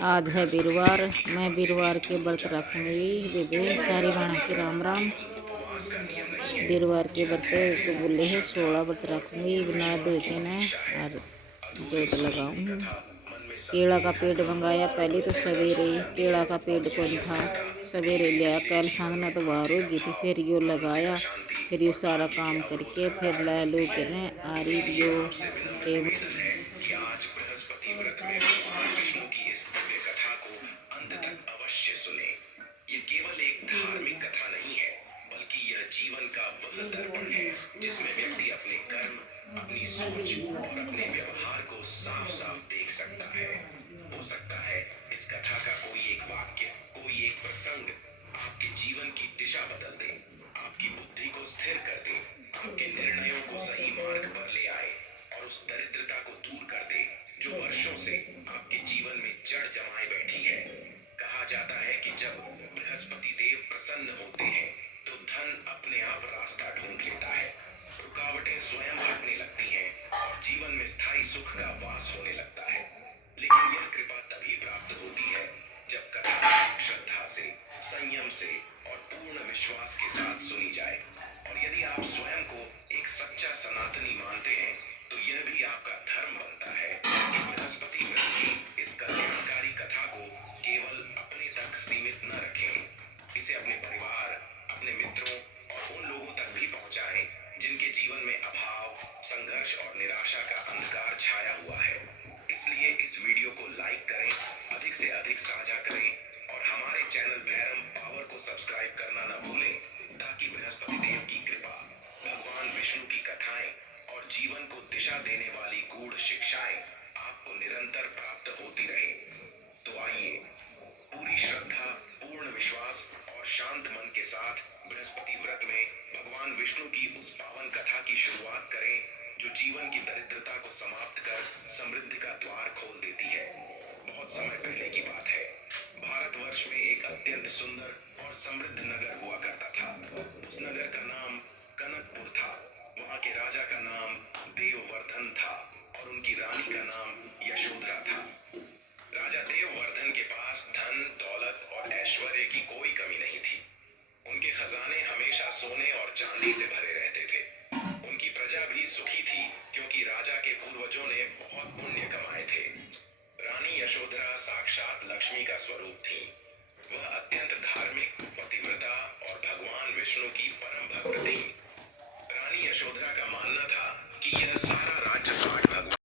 आज है वीरवार। मैं वीरवार के व्रत रखूंगी। बेबे सारी राणा की राम राम। वीरवार के व्रत को बोले है 16 व्रत रखूंगी बिना धो के न और जोत लगाऊंगी। केला का पेड़ मंगाया। पहले तो सवेरे केला का पेड़ कौन था, सवेरे लिया। कल साधना तो बाहर होगी थी, फिर यो लगाया, फिर यो सारा काम करके फिर ला लो के न आ रही यो टेबल। कि आज बृहस्पति व्रत में भगवान विष्णु की इस दिव्य कथा को अंत तक अवश्य सुने। ये केवल एक धार्मिक कथा नहीं है, बल्कि यह जीवन का वह दर्पण है जिसमें व्यक्ति अपने कर्म, अपनी सोच और अपने व्यवहार को साफ साफ देख सकता है। हो सकता है इस कथा का कोई एक वाक्य, कोई एक प्रसंग आपके जीवन की दिशा बदल दे, आपकी बुद्धि को स्थिर कर दे, आपके निर्णयों को सही मार्ग पर ले आए और उस दरिद्रता को दूर कर दे जो वर्षों से आपके जीवन में जड़ जमाए बैठी है। कहा जाता है कि जब बृहस्पति देव प्रसन्न होते हैं तो धन अपने आप रास्ता ढूंढ लेता है, रुकावटें स्वयं हटने लगती हैं और जीवन में स्थायी सुख का वास होने लगता है। लेकिन यह कृपा तभी प्राप्त होती है जब कथा श्रद्धा से, संयम से और पूर्ण विश्वास के साथ सुनी जाए। और यदि आप स्वयं को एक सच्चा सनातनी मानते हैं तो यह भी आपका धर्म बनता है कि बृहस्पति व्रत की इस कल्याणकारी कथा को केवल अपने तक सीमित न रखें। इसे अपने परिवार, अपने मित्रों और उन लोगों तक भी पहुंचाएं जिनके जीवन में अभाव, संघर्ष और निराशा का अंधकार छाया हुआ है। इसलिए इस वीडियो को लाइक करें, अधिक से अधिक साझा करें और हमारे चैनल भैरम पावर को सब्सक्राइब करना न भूलें, ताकि बृहस्पति देव की कृपा, भगवान विष्णु की कथाएं और जीवन को दिशा देने वाली गूढ़ शिक्षाएं आपको निरंतर प्राप्त होती रहे। तो आइए पूरी श्रद्धा, पूर्ण विश्वास और शांत मन के साथ बृहस्पति व्रत में भगवान विष्णु की उस पावन कथा की शुरुआत करें जो जीवन की दरिद्रता को समाप्त कर समृद्धि का द्वार खोल देती है। बहुत समय पहले की बात है, भारतवर्ष में एक अत्यंत सुंदर और समृद्ध नगर हुआ करता था। उस नगर का नाम कनकपुर था। वहां के राजा का नाम देववर्धन था और उनकी रानी का नाम यशोधरा था। राजा देववर्धन के पास धन, दौलत और ऐश्वर्य की कोई कमी नहीं थी। उनके खजाने हमेशा सोने और चांदी से भरे रहते थे। उनकी प्रजा भी सुखी थी क्योंकि राजा के पूर्वजों ने बहुत पुण्य कमाए थे। रानी यशोधरा साक्षात लक्ष्मी का स्वरूप थी। वह अत्यंत धार्मिक, पतिव्रता और भगवान विष्णु की परम भक्त थी। रानी यशोधरा का मानना था कि यह सारा राज्यपाट भगवान